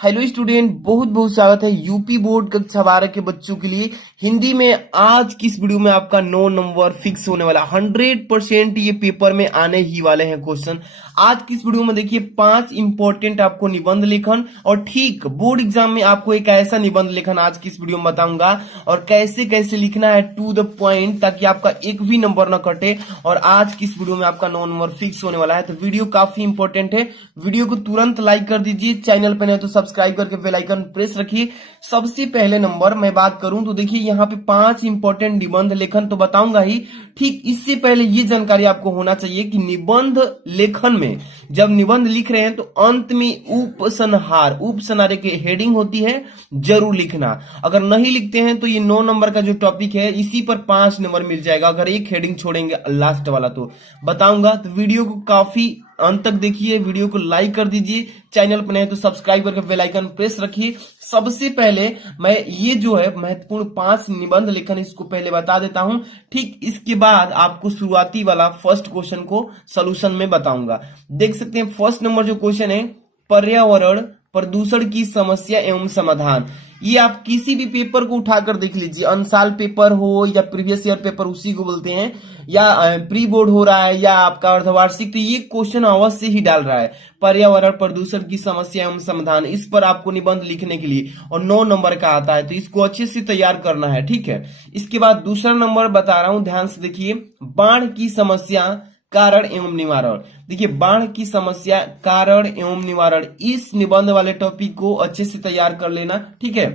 Hello student, बहुत बहुत स्वागत है यूपी बोर्ड कक्षा 12 के बच्चों के लिए। हिंदी में आज की इस वीडियो में आपका 9 नंबर फिक्स होने वाला 100%। ये पेपर में आने ही वाले हैं क्वेश्चन। आज की इस वीडियो में देखिए 5 इंपॉर्टेंट आपको निबंध लेखन और ठीक बोर्ड एग्जाम में आपको एक ऐसा निबंध लेखन आज की इस वीडियो में बताऊंगा और कैसे कैसे लिखना है टू द पॉइंट, ताकि आपका एक भी नंबर न कटे। और आज की इस वीडियो में आपका 9 नंबर फिक्स होने वाला है, तो वीडियो काफी इंपॉर्टेंट है। वीडियो को तुरंत लाइक कर दीजिए, चैनल पर नहीं तो सब्सक्राइब करके बेल आइकन प्रेस रखिए। सबसे पहले नंबर मैं बात करूं तो देखिए यहाँ पे 5 इंपॉर्टेंट निबंध लेखन तो बताऊंगा ही, ठीक इससे पहले ये जानकारी आपको होना चाहिए कि निबंध लेखन में जब निबंध लिख रहे हैं तो अंत में उपसंहार की हेडिंग होती है, जरूर लिखना। अगर नहीं लिखते हैं तो ये 9 नंबर का जो टॉपिक है इसी पर 5 नंबर मिल जाएगा। अगर एक हेडिंग छोड़ेंगे लास्ट वाला तो बताऊंगा। तो वीडियो को काफी अंत तक देखिए, वीडियो को लाइक कर दीजिए, चैनल पर नहीं तो सब्सक्राइब करके बेल आइकन प्रेस रखिए। सबसे पहले मैं ये जो है महत्वपूर्ण 5 निबंध लेखन इसको पहले बता देता हूं, ठीक इसके बाद आपको शुरुआती वाला फर्स्ट क्वेश्चन को सॉल्यूशन में बताऊंगा। देख सकते हैं फर्स्ट नंबर जो क्वेश्चन है, पर्यावरण प्रदूषण की समस्या एवं समाधान। ये आप किसी भी पेपर को उठाकर देख लीजिए, अनसाल पेपर हो या प्रीवियस ईयर पेपर उसी को बोलते हैं, या प्री बोर्ड हो रहा है या आपका अर्धवार्षिक, तो ये क्वेश्चन अवश्य ही डाल रहा है पर्यावरण प्रदूषण की समस्या एवं समाधान। इस पर आपको निबंध लिखने के लिए और 9 नंबर का आता है, तो इसको अच्छे से तैयार करना है, ठीक है। इसके बाद दूसरा नंबर बता रहा हूं, ध्यान से देखिए, बाढ़ की समस्या कारण एवं निवारण। देखिए बाढ़ की समस्या कारण एवं निवारण, इस निबंध वाले टॉपिक को अच्छे से तैयार कर लेना, ठीक है।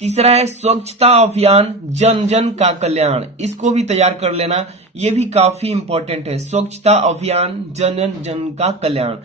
तीसरा है स्वच्छता अभियान जन जन का कल्याण, इसको भी तैयार कर लेना, ये भी काफी इंपॉर्टेंट है, स्वच्छता अभियान जन जन का कल्याण।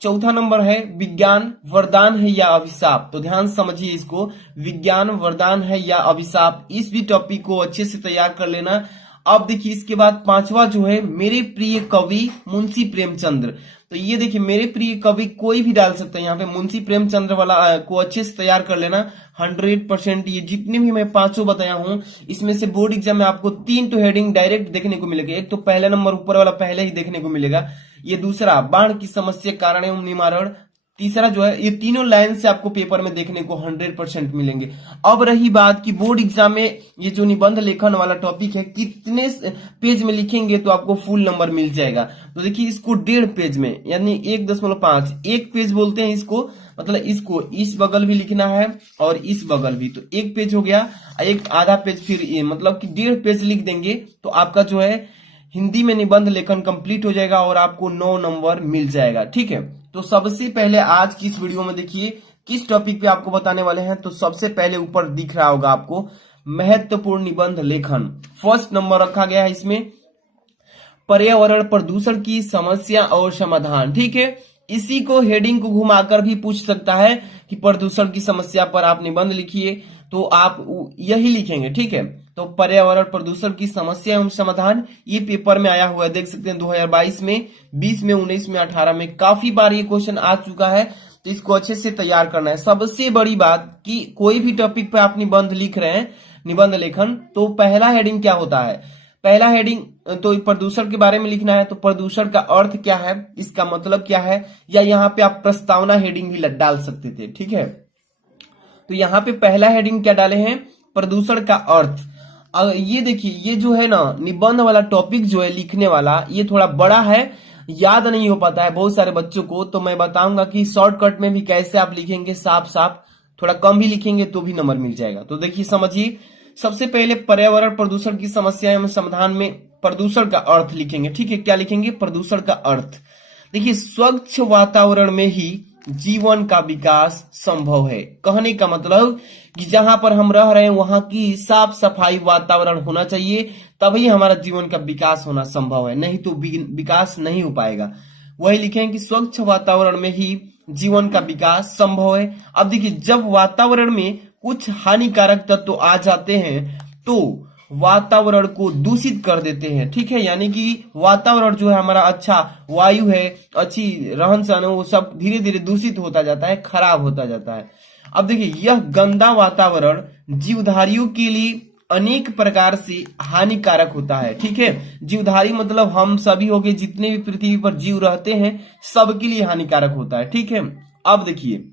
चौथा नंबर है विज्ञान वरदान है या अभिशाप, तो ध्यान समझिए इसको, विज्ञान वरदान है या अभिशाप, इस भी टॉपिक को अच्छे से तैयार कर लेना। अब देखिए इसके बाद पांचवा जो है, मेरे प्रिय कवि मुंशी प्रेमचंद्र। तो ये देखिए मेरे प्रिय कवि कोई भी डाल सकता है, यहाँ पे मुंशी प्रेमचंद्र वाला को अच्छे से तैयार कर लेना 100%। ये जितने भी मैं 5 बताया हूं इसमें से बोर्ड एग्जाम में आपको 3 तो हेडिंग डायरेक्ट देखने को मिलेगा। एक तो पहला नंबर ऊपर वाला पहले ही देखने को मिलेगा, ये दूसरा बाढ़ की समस्या कारण एवं निवारण, तीसरा जो है, ये तीनों लाइन से आपको पेपर में देखने को 100% मिलेंगे। अब रही बात कि बोर्ड एग्जाम में ये जो निबंध लेखन वाला टॉपिक है कितने पेज में लिखेंगे तो आपको फुल नंबर मिल जाएगा। तो देखिए इसको 1.5 पेज में, यानी 1.5 एक पेज बोलते हैं इसको, मतलब इसको इस बगल भी लिखना है और इस बगल भी, तो 1 पेज हो गया। एक आधा पेज फिर मतलब कि 1.5 पेज लिख देंगे तो आपका जो है हिंदी में निबंध लेखन कंप्लीट हो जाएगा और आपको 9 नंबर मिल जाएगा, ठीक है। तो सबसे पहले आज की इस वीडियो में देखिए किस टॉपिक पे आपको बताने वाले हैं। तो सबसे पहले ऊपर दिख रहा होगा आपको महत्वपूर्ण निबंध लेखन, फर्स्ट नंबर रखा गया है इसमें, पर्यावरण प्रदूषण की समस्या और समाधान, ठीक है। इसी को हेडिंग को घुमाकर भी पूछ सकता है कि प्रदूषण की समस्या पर आप निबंध लिखिए, तो आप यही लिखेंगे, ठीक है। तो पर्यावरण प्रदूषण की समस्या एवं समाधान ये पेपर में आया हुआ है, देख सकते हैं 2022 में, 20 में, 19 में, 18 में, काफी बार ये क्वेश्चन आ चुका है, तो इसको अच्छे से तैयार करना है। सबसे बड़ी बात कि कोई भी टॉपिक पे आप निबंध लिख रहे हैं, निबंध लेखन, तो पहला हेडिंग क्या होता है, पहला हेडिंग तो प्रदूषण के बारे में लिखना है, तो प्रदूषण का अर्थ क्या है, इसका मतलब क्या है, या यहाँ पे आप प्रस्तावना हेडिंग भी डाल सकते थे, ठीक है। तो यहाँ पे पहला हेडिंग क्या डाले हैं, प्रदूषण का अर्थ। ये देखिए ये जो है ना निबंध वाला टॉपिक जो है लिखने वाला, ये थोड़ा बड़ा है, याद नहीं हो पाता है बहुत सारे बच्चों को, तो मैं बताऊंगा कि शॉर्टकट में भी कैसे आप लिखेंगे, साफ साफ थोड़ा कम भी लिखेंगे तो भी नंबर मिल जाएगा। तो देखिए समझिए, सबसे पहले पर्यावरण प्रदूषण की समस्या एवं समाधान में प्रदूषण का अर्थ लिखेंगे, ठीक है। क्या लिखेंगे, प्रदूषण का अर्थ। देखिए स्वच्छ वातावरण में ही जीवन का विकास संभव है, कहने का मतलब कि जहां पर हम रह रहे हैं वहां की साफ सफाई वातावरण होना चाहिए, तभी हमारा जीवन का विकास होना संभव है, नहीं तो विकास नहीं हो पाएगा। वही लिखें कि स्वच्छ वातावरण में ही जीवन का विकास संभव है। अब देखिए जब वातावरण में कुछ हानिकारक तत्व आ जाते हैं तो वातावरण को दूषित कर देते हैं, ठीक है। यानी कि वातावरण जो है हमारा अच्छा वायु है, अच्छी रहन सहन है, वो सब धीरे धीरे दूषित होता जाता है, खराब होता जाता है। अब देखिए यह गंदा वातावरण जीवधारियों के लिए अनेक प्रकार से हानिकारक होता है, ठीक है। जीवधारी मतलब हम सभी हो गए, जितने भी पृथ्वी पर जीव रहते हैं सबके लिए हानिकारक होता है, ठीक है। अब देखिए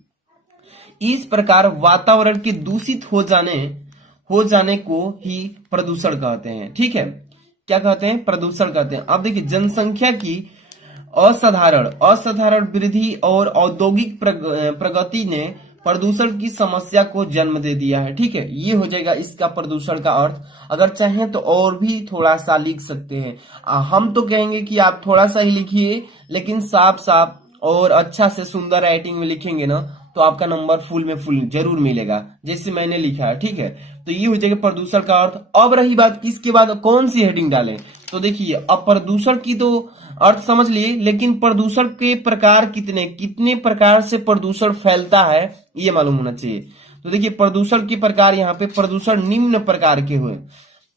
इस प्रकार वातावरण के दूषित हो जाने को ही प्रदूषण कहते हैं। ठीक है, क्या कहते हैं? प्रदूषण कहते हैं। अब देखिए, जनसंख्या की असाधारण वृद्धि और औद्योगिक प्रगति ने प्रदूषण की समस्या को जन्म दे दिया है। ठीक है, ये हो जाएगा इसका प्रदूषण का अर्थ। अगर चाहें तो और भी थोड़ा सा लिख सकते हैं। हम तो कहेंगे कि आप थोड़ा सा ही लिखिए, लेकिन साफ साफ और अच्छा से सुंदर राइटिंग में लिखेंगे ना, तो आपका नंबर फुल में फुल जरूर मिलेगा, जैसे मैंने लिखा है। ठीक है, तो ये हो जाएगा प्रदूषण का अर्थ। अब रही बात किसके बाद कौन सी हेडिंग डालें, तो देखिए, अब प्रदूषण की तो अर्थ समझ लिए, लेकिन प्रदूषण के प्रकार कितने प्रकार से प्रदूषण फैलता है ये मालूम होना चाहिए। तो देखिए, प्रदूषण के प्रकार यहाँ पे प्रदूषण निम्न प्रकार के हुए।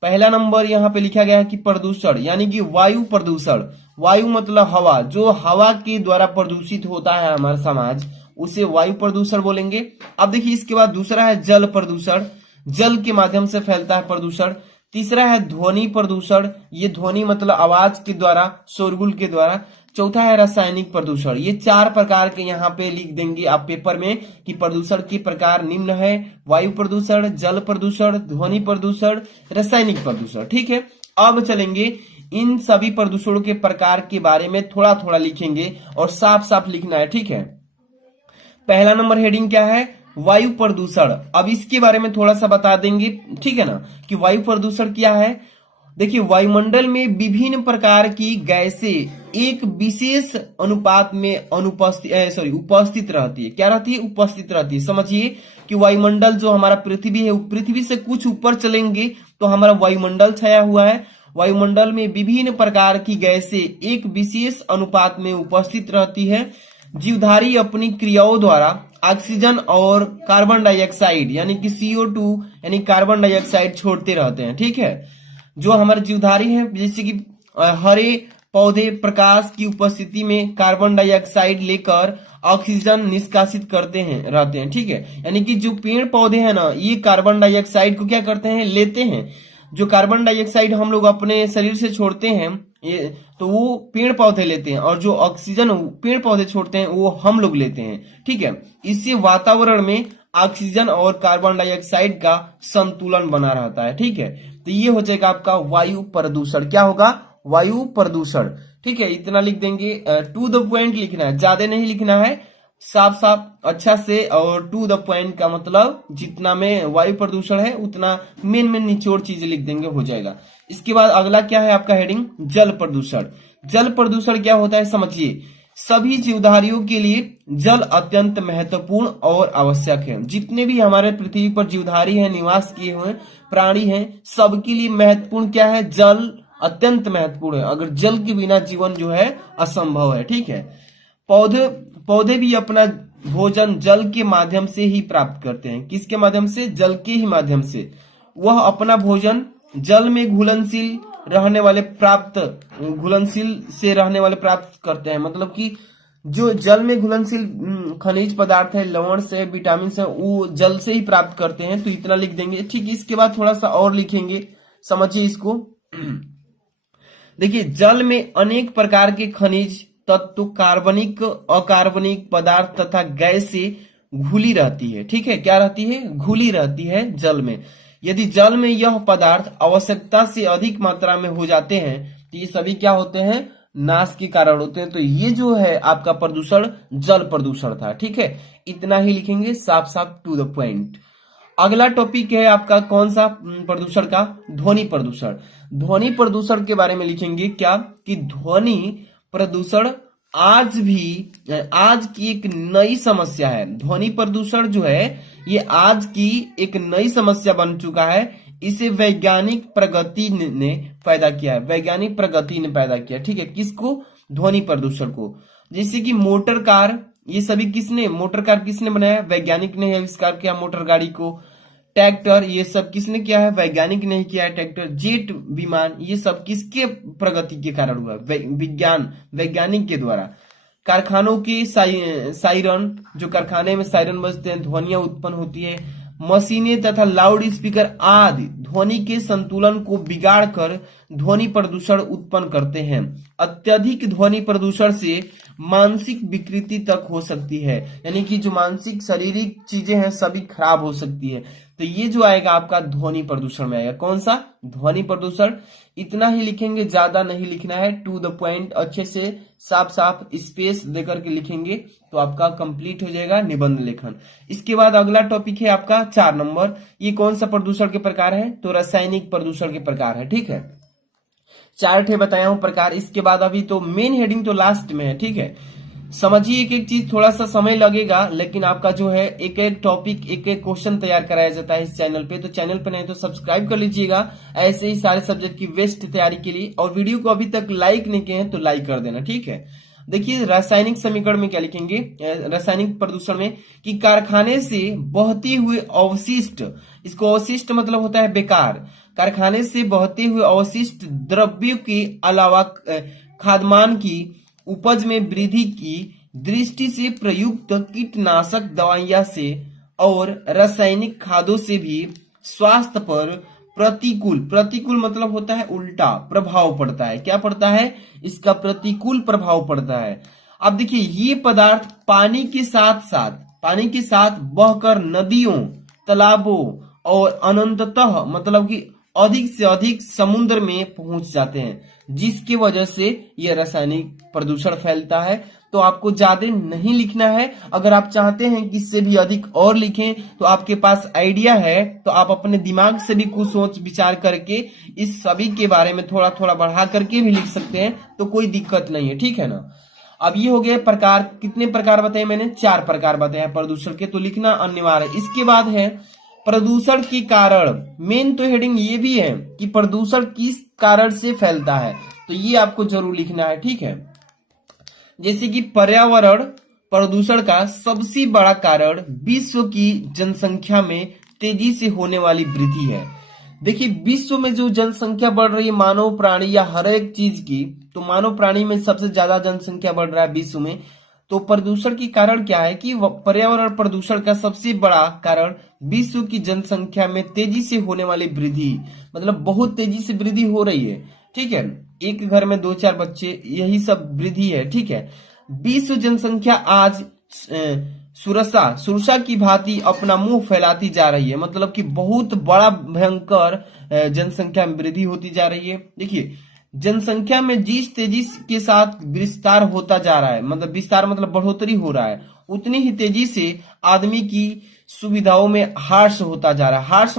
पहला नंबर यहाँ पे लिखा गया है कि प्रदूषण यानी कि वायु प्रदूषण। वायु मतलब हवा, जो हवा के द्वारा प्रदूषित होता है हमारा समाज, उसे वायु प्रदूषण बोलेंगे। अब देखिए, इसके बाद दूसरा है जल प्रदूषण, जल के माध्यम से फैलता है प्रदूषण। तीसरा है ध्वनि प्रदूषण, ये ध्वनि मतलब आवाज के द्वारा, शोरगुल के द्वारा। चौथा है रासायनिक प्रदूषण। ये 4 प्रकार के यहाँ पे लिख देंगे आप पेपर में कि प्रदूषण के प्रकार निम्न है: वायु प्रदूषण, जल प्रदूषण, ध्वनि प्रदूषण, रासायनिक प्रदूषण। ठीक है, अब चलेंगे इन सभी प्रदूषणों के प्रकार के बारे में थोड़ा थोड़ा लिखेंगे और साफ साफ लिखना है। ठीक है, पहला नंबर हेडिंग क्या है? वायु प्रदूषण। अब इसके बारे में थोड़ा सा बता देंगे, ठीक है ना, कि वायु प्रदूषण क्या है। देखिए, वायुमंडल में विभिन्न प्रकार की गैसें एक विशेष अनुपात में उपस्थित रहती है। क्या रहती है? उपस्थित रहती है। समझिए कि वायुमंडल जो हमारा पृथ्वी है, पृथ्वी से कुछ ऊपर चलेंगे तो हमारा वायुमंडल छाया हुआ है। वायुमंडल में विभिन्न प्रकार की गैसें एक विशेष अनुपात में उपस्थित रहती है। जीवधारी अपनी क्रियाओं द्वारा ऑक्सीजन और कार्बन डाइऑक्साइड यानी कि CO2 यानी कार्बन डाइऑक्साइड छोड़ते रहते हैं। ठीक है, जो हमारे जीवधारी हैं, जैसे कि हरे पौधे प्रकाश की उपस्थिति में कार्बन डाइऑक्साइड लेकर ऑक्सीजन निष्कासित करते हैं रहते हैं। ठीक है, यानी कि जो पेड़ पौधे हैं ना, ये कार्बन डाइऑक्साइड को क्या करते हैं? लेते हैं। जो कार्बन डाइऑक्साइड हम लोग अपने शरीर से छोड़ते हैं, ये तो वो पेड़ पौधे लेते हैं, और जो ऑक्सीजन पेड़ पौधे छोड़ते हैं वो हम लोग लेते हैं। ठीक है, इससे वातावरण में ऑक्सीजन और कार्बन डाइऑक्साइड का संतुलन बना रहता है। ठीक है, तो ये हो जाएगा आपका वायु प्रदूषण। क्या होगा? वायु प्रदूषण। ठीक है, इतना लिख देंगे। टू द पॉइंट लिखना है, ज्यादा नहीं लिखना है, साफ साफ अच्छा से। और टू द पॉइंट का मतलब जितना में वायु प्रदूषण है उतना मेन निचोड़ चीजें लिख देंगे, हो जाएगा। इसके बाद अगला क्या है आपका हेडिंग? जल प्रदूषण। जल प्रदूषण क्या होता है समझिए। सभी जीवधारियों के लिए जल अत्यंत महत्वपूर्ण और आवश्यक है। जितने भी हमारे पृथ्वी पर जीवधारी हैं, निवास किए हुए प्राणी हैं, सबके लिए महत्वपूर्ण क्या है? जल अत्यंत महत्वपूर्ण है। अगर जल के बिना जीवन जो है असंभव है। ठीक है, पौधे भी अपना भोजन जल के माध्यम से ही प्राप्त करते हैं। किसके माध्यम से? जल के ही माध्यम से। वह अपना भोजन जल में घुलनशील से रहने वाले प्राप्त करते हैं। मतलब कि जो जल में घुलनशील खनिज पदार्थ है, लवण से, विटामिन से, वो जल से ही प्राप्त करते हैं। तो इतना लिख देंगे। ठीक, इसके बाद थोड़ा सा और लिखेंगे, समझिए इसको। देखिए, जल में अनेक प्रकार के खनिज तत्व, कार्बनिक, अकार्बनिक पदार्थ तथा गैस से घुली रहती है। ठीक है, क्या रहती है? घुली रहती है जल में। यदि जल में यह पदार्थ आवश्यकता से अधिक मात्रा में हो जाते हैं तो ये सभी क्या होते हैं? नाश के कारण होते हैं। तो ये जो है आपका प्रदूषण जल प्रदूषण था। ठीक है, इतना ही लिखेंगे, साफ साफ टू द पॉइंट। अगला टॉपिक है आपका कौन सा प्रदूषण का? ध्वनि प्रदूषण। ध्वनि प्रदूषण के बारे में लिखेंगे क्या कि ध्वनि प्रदूषण आज की एक नई समस्या है। ध्वनि प्रदूषण जो है ये आज की एक नई समस्या बन चुका है। इसे वैज्ञानिक प्रगति ने पैदा किया है। वैज्ञानिक प्रगति ने पैदा किया। ठीक है, किसको? ध्वनि प्रदूषण को। जैसे कि मोटर कार, ये सभी मोटर कार किसने बनाया? वैज्ञानिक ने आविष्कार किया मोटर गाड़ी को। ट्रैक्टर, ये सब किसने किया है? वैज्ञानिक ने किया है ट्रैक्टर। जेट विमान, ये सब किसके प्रगति के कारण हुआ? वैज्ञानिक के द्वारा। कारखानों की सायरन, जो कारखाने में सायरन बजते हैं, ध्वनियां उत्पन्न होती है। मशीनें तथा लाउड स्पीकर आदि ध्वनि के संतुलन को बिगाड़ कर ध्वनि प्रदूषण उत्पन्न करते हैं। अत्यधिक ध्वनि प्रदूषण से मानसिक विकृति तक हो सकती है, यानी कि जो मानसिक शारीरिक चीजें हैं सभी खराब हो सकती है। तो ये जो आएगा आपका ध्वनि प्रदूषण में आएगा। कौन सा? ध्वनि प्रदूषण। इतना ही लिखेंगे, ज्यादा नहीं लिखना है, टू द पॉइंट अच्छे से साफ साफ स्पेस देकर के लिखेंगे तो आपका कंप्लीट हो जाएगा निबंध लेखन। इसके बाद अगला टॉपिक है आपका 4 नंबर। ये कौन सा प्रदूषण के प्रकार है? तो रासायनिक प्रदूषण के प्रकार है। ठीक है, 4 ठे बताया हूं प्रकार। इसके बाद अभी तो मेन हेडिंग तो लास्ट में है। ठीक है, समझिए एक एक चीज, थोड़ा सा समय लगेगा लेकिन आपका जो है एक एक टॉपिक एक एक क्वेश्चन तैयार कराया जाता है इस चैनल पे। तो चैनल पे नहीं तो सब्सक्राइब कर लीजिएगा ऐसे ही सारे सब्जेक्ट की बेस्ट तैयारी के लिए। और वीडियो को अभी तक लाइक नहीं किए हैं तो लाइक कर देना। ठीक है, देखिए रासायनिक समीकरण में क्या लिखेंगे, रासायनिक प्रदूषण में, कि कारखाने से बहती हुए अवशिष्ट, इसको अवशिष्ट मतलब होता है बेकार, कारखाने से बहते हुए अवशिष्ट द्रव्यों के अलावा खाद्यान्न की उपज में वृद्धि की दृष्टि से प्रयुक्त कीटनाशक दवाइयां से और रासायनिक खादों से भी स्वास्थ्य पर प्रतिकूल, प्रतिकूल मतलब होता है उल्टा, प्रभाव पड़ता है। क्या पड़ता है? इसका प्रतिकूल प्रभाव पड़ता है। अब देखिए ये पदार्थ पानी के साथ बहकर नदियों, तालाबों और अनंततः मतलब कि अधिक से अधिक समुद्र में पहुंच जाते हैं, जिसकी वजह से यह रासायनिक प्रदूषण फैलता है। तो आपको ज्यादा नहीं लिखना है। अगर आप चाहते हैं कि इससे भी अधिक और लिखें तो आपके पास आइडिया है, तो आप अपने दिमाग से भी कुछ सोच विचार करके इस सभी के बारे में थोड़ा थोड़ा बढ़ा करके भी लिख सकते हैं, तो कोई दिक्कत नहीं है। ठीक है ना। अब ये हो गए प्रकार। कितने प्रकार बताए मैंने? 4 प्रकार बताए प्रदूषण के, तो लिखना अनिवार्य है। इसके बाद है प्रदूषण के कारण। मेन तो हेडिंग ये भी है कि प्रदूषण किस कारण से फैलता है, तो ये आपको जरूर लिखना है। ठीक है, जैसे कि पर्यावरण प्रदूषण का सबसे बड़ा कारण विश्व की जनसंख्या में तेजी से होने वाली वृद्धि है। देखिए विश्व में जो जनसंख्या बढ़ रही है मानव प्राणी या हर एक चीज की, तो मानव प्राणी में सबसे ज्यादा जनसंख्या बढ़ रहा है विश्व में। तो प्रदूषण के कारण क्या है कि पर्यावरण प्रदूषण का सबसे बड़ा कारण विश्व की जनसंख्या में तेजी से होने वाली वृद्धि, मतलब बहुत तेजी से वृद्धि हो रही है। ठीक है, एक घर में 2-4 बच्चे, यही सब वृद्धि है। ठीक है, विश्व जनसंख्या आज सुरसा की भांति अपना मुंह फैलाती जा रही है, मतलब कि बहुत बड़ा भयंकर जनसंख्या में वृद्धि होती जा रही है। देखिए जनसंख्या में जिस तेजी के साथ विस्तार होता जा रहा है, मतलब विस्तार मतलब बढ़ोतरी हो रहा है, उतनी ही तेजी से आदमी की सुविधाओं में ह्रास होता जा रहा है। ह्रास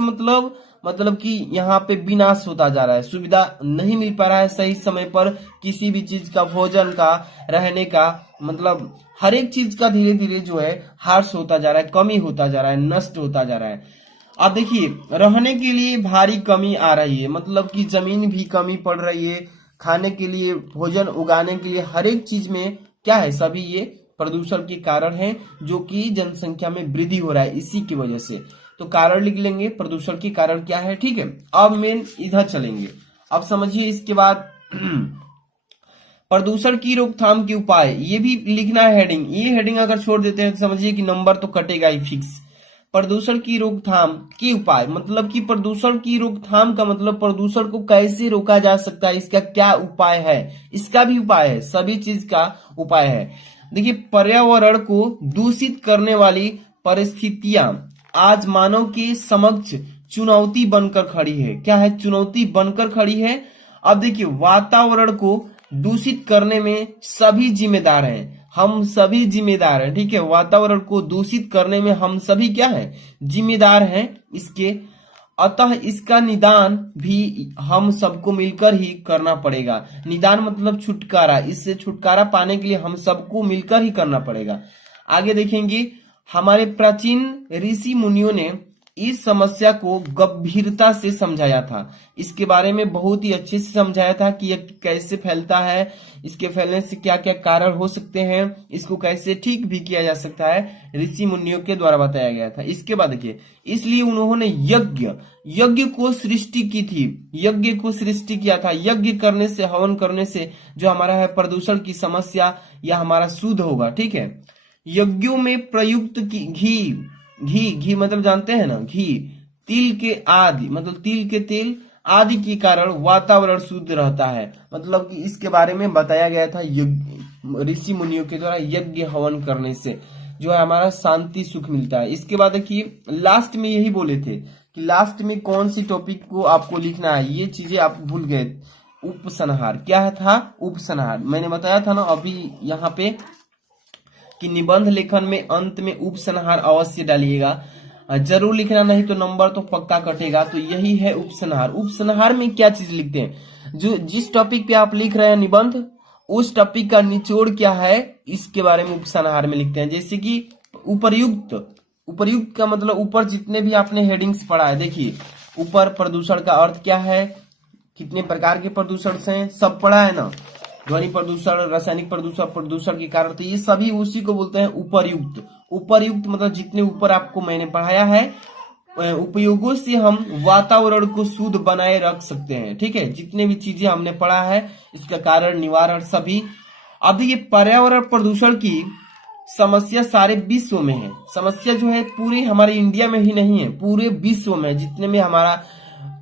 मतलब कि यहाँ पे विनाश होता जा रहा है, सुविधा नहीं मिल पा रहा है सही समय पर, किसी भी चीज का, भोजन का, रहने का, मतलब हर एक चीज का धीरे धीरे जो है ह्रास होता जा रहा है, कमी होता जा रहा है, नष्ट होता जा रहा है। अब देखिए रहने के लिए भारी कमी आ रही है, मतलब कि जमीन भी कमी पड़ रही है, खाने के लिए, भोजन उगाने के लिए, हर एक चीज में क्या है, सभी ये प्रदूषण के कारण है, जो कि जनसंख्या में वृद्धि हो रहा है इसी की वजह से। तो कारण लिख लेंगे प्रदूषण के कारण क्या है। ठीक है, अब मेन इधर चलेंगे। अब समझिए इसके बाद प्रदूषण की रोकथाम के उपाय, ये भी लिखना है हेडिंग। ये हेडिंग अगर छोड़ देते हैं तो समझिए कि नंबर तो कटेगा ही फिक्स। प्रदूषण की रोकथाम के उपाय मतलब कि प्रदूषण की रोकथाम का मतलब प्रदूषण को कैसे रोका जा सकता है, इसका क्या उपाय है, इसका भी उपाय है, सभी चीज का उपाय है। देखिए पर्यावरण को दूषित करने वाली परिस्थितियां आज मानव के समक्ष चुनौती बनकर खड़ी है। क्या है? चुनौती बनकर खड़ी है। अब देखिए वातावरण को दूषित करने में सभी जिम्मेदार हैं, हम सभी जिम्मेदार हैं। ठीक है, वातावरण को दूषित करने में हम सभी क्या है, जिम्मेदार हैं इसके। अतः इसका निदान भी हम सबको मिलकर ही करना पड़ेगा। निदान मतलब छुटकारा, इससे छुटकारा पाने के लिए हम सबको मिलकर ही करना पड़ेगा। आगे देखेंगे, हमारे प्राचीन ऋषि मुनियों ने इस समस्या को गंभीरता से समझाया था। इसके बारे में बहुत ही अच्छे से समझाया था कि यह कैसे फैलता है, इसके फैलने से क्या क्या कारण हो सकते हैं, इसको कैसे ठीक भी किया जा सकता है, ऋषि मुनियों के द्वारा बताया गया था। इसके बाद देखिए, इसलिए उन्होंने यज्ञ को सृष्टि की थी, यज्ञ को सृष्टि किया था। यज्ञ करने से, हवन करने से जो हमारा है प्रदूषण की समस्या या हमारा शुद्ध होगा। ठीक है, यज्ञों में प्रयुक्त घी मतलब जानते हैं ना, घी, तिल के आदि मतलब तिल के तेल आदि के कारण वातावरण शुद्ध रहता है। मतलब कि इसके बारे में बताया गया था ऋषि मुनियों के द्वारा यज्ञ हवन करने से जो है हमारा शांति सुख मिलता है। इसके बाद देखिए लास्ट में यही बोले थे कि लास्ट में कौन सी टॉपिक को आपको लिखना है, ये चीजें आप भूल गए। उपसंहार क्या था, उपसंहार मैंने बताया था ना अभी यहाँ पे कि निबंध लेखन में अंत में उपसंहार अवश्य डालिएगा, जरूर लिखना, नहीं तो नंबर तो पक्का कटेगा। तो यही है उपसंहार। उपसंहार में क्या चीज लिखते हैं, जो जिस टॉपिक पे आप लिख रहे हैं निबंध उस टॉपिक का निचोड़ क्या है इसके बारे में उपसंहार में लिखते हैं। जैसे कि उपर्युक्त, उपर्युक्त का मतलब ऊपर जितने भी आपने हेडिंग्स पढ़ा है, देखिए ऊपर प्रदूषण का अर्थ क्या है, कितने प्रकार के प्रदूषण से सब पढ़ा है ना, ध्वनि प्रदूषण, रासायनिक प्रदूषण, प्रदूषण के कारण, तो ये सभी उसी को बोलते हैं उपर्युक्त। उपर्युक्त मतलब जितने ऊपर आपको मैंने पढ़ाया है उपयोगों से हम वातावरण को शुद्ध बनाए रख सकते हैं। ठीक है, जितने भी चीजें हमने पढ़ा है इसका कारण निवारण सभी। अब ये पर्यावरण प्रदूषण की समस्या सारे विश्व में है। समस्या जो है पूरे हमारे इंडिया में ही नहीं है, पूरे विश्व में जितने में हमारा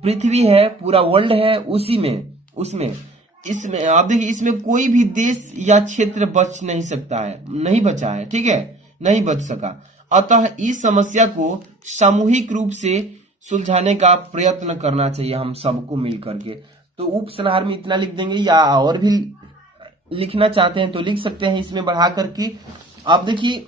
पृथ्वी है, पूरा वर्ल्ड है, उसी में उसमें इसमें अब देखिए इसमें कोई भी देश या क्षेत्र बच नहीं सकता है, नहीं बचा है। ठीक है, नहीं बच सका। अतः इस समस्या को सामूहिक रूप से सुलझाने का प्रयत्न करना चाहिए हम सबको मिल करके। तो उपसंहार में इतना लिख देंगे, या और भी लिखना चाहते हैं तो लिख सकते हैं इसमें बढ़ा करके। आप देखिए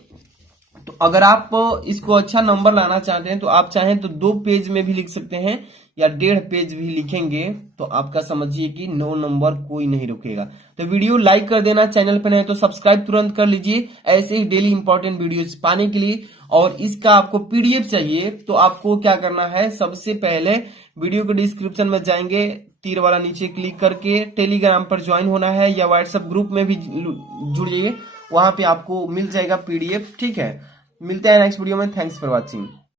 तो अगर आप इसको अच्छा नंबर लाना चाहते हैं तो आप चाहें तो 2 पेज में भी लिख सकते हैं या 1.5 पेज भी लिखेंगे तो आपका समझिए कि 9 नंबर कोई नहीं रुकेगा। तो वीडियो लाइक कर देना, चैनल पर नए तो सब्सक्राइब तुरंत कर लीजिए ऐसे ही डेली इंपॉर्टेंट वीडियोस पाने के लिए। और इसका आपको पीडीएफ चाहिए तो आपको क्या करना है, सबसे पहले वीडियो के डिस्क्रिप्शन में जाएंगे, तीर वाला नीचे क्लिक करके टेलीग्राम पर ज्वाइन होना है या व्हाट्सएप ग्रुप में भी जुड़ जाइए, वहां पे आपको मिल जाएगा पीडीएफ। ठीक है, मिलते हैं नेक्स्ट वीडियो में। Thanks for watching.